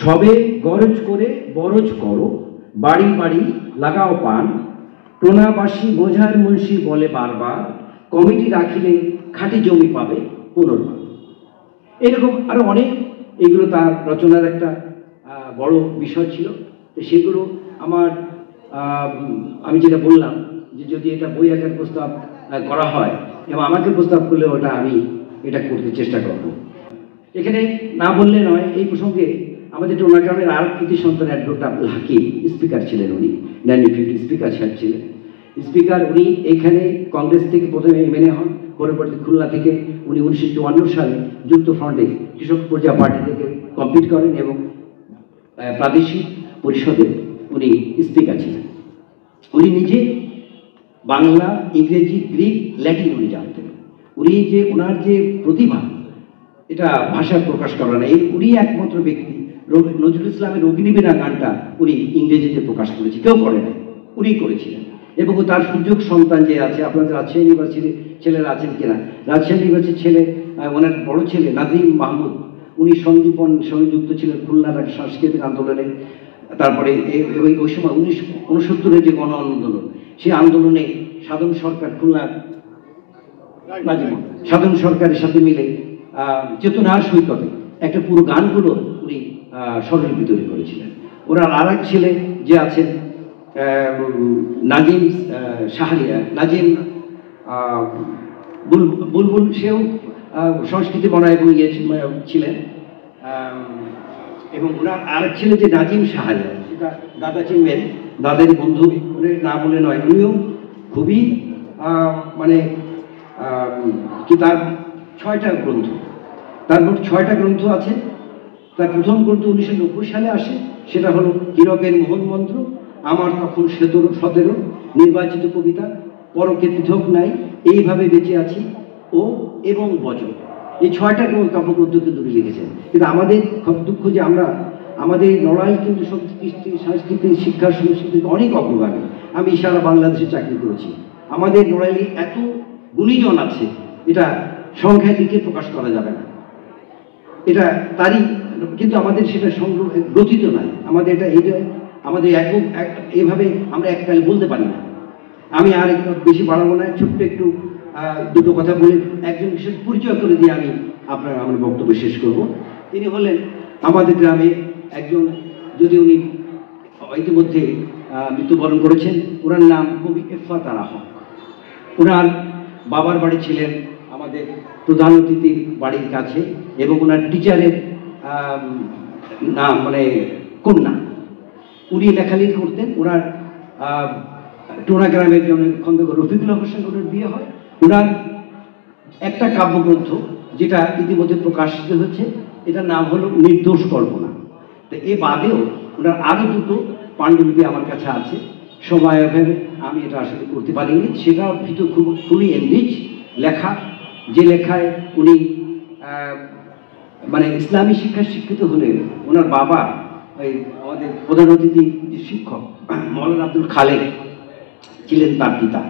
সবে গরজ করে বরজ করো, বাড়ি বাড়ি লাগাও পান, টোনাবাসী বোঝার মুন্সি বলে বারবার, কমিটি রাখিলে খাঁটি জমি পাবে পুনর্বার। এরকম আরো অনেক, এগুলো তার রচনার একটা বড় বিষয় ছিল। তো সেগুলো আমার আমি যেটা বললাম যে যদি এটা বই আকার প্রস্তাব করা হয় এবং আমাকে প্রস্তাব করলে ওটা আমি এটা করতে চেষ্টা করব। এখানে না বললে নয়, এই প্রসঙ্গে আমাদের টোনাগ্রামের আর কৃতি সন্তান অ্যাডভোকেট আব্দুল হাকিম স্পিকার ছিলেন, উনি 1950 স্পিকার সাহেব ছিলেন। স্পিকার উনি এখানে কংগ্রেস থেকে প্রথমে এমএলএ হন, পরবর্তী খুলনা থেকে উনি 1954 সালে যুক্ত ফ্রন্টে কৃষক প্রজা পার্টি থেকে কমপ্লিট করেন এবং প্রাদেশিক পরিষদে উনি স্পিকার ছিলেন। উনি নিজে বাংলা, ইংরেজি, গ্রিক, ল্যাটিন উনি জানতেন। উনি যে ওনার যে প্রতিভা, এটা ভাষায় প্রকাশ করা নেই। উনি একমাত্র ব্যক্তি নজরুল ইসলামের অগ্নিবীণা গানটা উনি ইংরেজিতে প্রকাশ করেছে, কেউ করে নাই, উনি করেছিলেন। এবং তার সুযোগ সন্তান যে আছে, আপনাদের রাজশাহী ইউনিভার্সিটির ছেলেরা আছেন কিনা, রাজশাহী ইউনিভার্সিটির ছেলে, ওনার বড় ছেলে নাজিম মাহমুদ, উনি সন্দীপন সঙ্গে যুক্ত ছিলেন খুলনার সাংস্কৃতিক আন্দোলনে। তারপরে ওই সময় 1969 যে গণ আন্দোলন, সেই আন্দোলনে সাধন সরকার, খুলনার সাধন সরকারের সাথে মিলে চেতনার সৈকতে একটা পুরো গানগুলো উনি স্বরলিপি তৈরি করেছিলেন। ওনার আর এক ছেলে যে আছেন নাজিম শাহরিয়া, নাজিম বুলবুল, সেও সংস্কৃতি বনায় ছিলেন। এবং ওনার আরেক ছেলে যে নাজিম শাহরিয়া, সেটা দাদা চিনবেন, দাদারই বন্ধু, না বলে নয়, উনিও খুবই মানে কি, তার 6টা গ্রন্থ, তার মোট 6টা গ্রন্থ আছে। তার প্রথম গ্রন্থ 1990 সালে আসে, সেটা হলো হীরকের মোহন মন্ত্র, আমার তখন 17 নির্বাচিত কবিতা, পরকে পৃথক নাই, এইভাবে বেঁচে আছি, ও এবং বচন। এই 6টা কাব্যগ্রন্থ কিন্তু লিখেছেন। কিন্তু আমাদের খুব দুঃখ যে আমরা, আমাদের লড়াই কিন্তু কৃষ্টি, সংস্কৃতি, শিক্ষা, সংস্কৃতির অনেক অগ্রগামী। আমি সারা বাংলাদেশে চাকরি করেছি, আমাদের লড়াইয়ে এত গুণীজন আছে, এটা সংখ্যায় লিখে প্রকাশ করা যাবে না, এটা তারই। কিন্তু আমাদের সেটা সংগ্রহ গ্রথিত নাই, আমাদের এটা আমাদের এভাবে আমরা এককালে বলতে পারি না। আমি আর একটু বেশি বাড়াবো না, ছোট্ট একটু দুটো কথা বলে একজন বিশেষ পরিচয় করে দিয়ে আমি আমার বক্তব্য শেষ করব। তিনি হলেন আমাদের গ্রামে একজন, যদি উনি ইতিমধ্যে মৃত্যুবরণ করেছেন, ওনার নাম কবি ইফফাত আরা হক। ওনার বাবার বাড়ি ছিলেন আমাদের প্রধান অতিথির বাড়ির কাছে, এবং ওনার টিচারের নাম মানে কন্যা। উনি লেখালেখি করতেন। ওনার টোনাগ্রামের জন্য খন্দকার রফিকুল হকের সঙ্গে ওনার বিয়ে হয়। ওনার একটা কাব্যগ্রন্থ যেটা ইতিমধ্যে প্রকাশিত হচ্ছে, এটার নাম হলো নির্দোষ কল্পনা। তো এ বাদেও ওনার আরও দুটো পাণ্ডুলিপি আমার কাছে আছে, সময় অভাবে আমি এটা আসলে করতে পারিনি। সেটার ভিতর খুবই এনরিচ লেখা, যে লেখায় উনি মানে ইসলামী শিক্ষায় শিক্ষিত হলেন। ওনার বাবা ওই আমাদের প্রধান অতিথি যে শিক্ষক মৌলানা আব্দুল খালেক ছিলেন তার পিতা।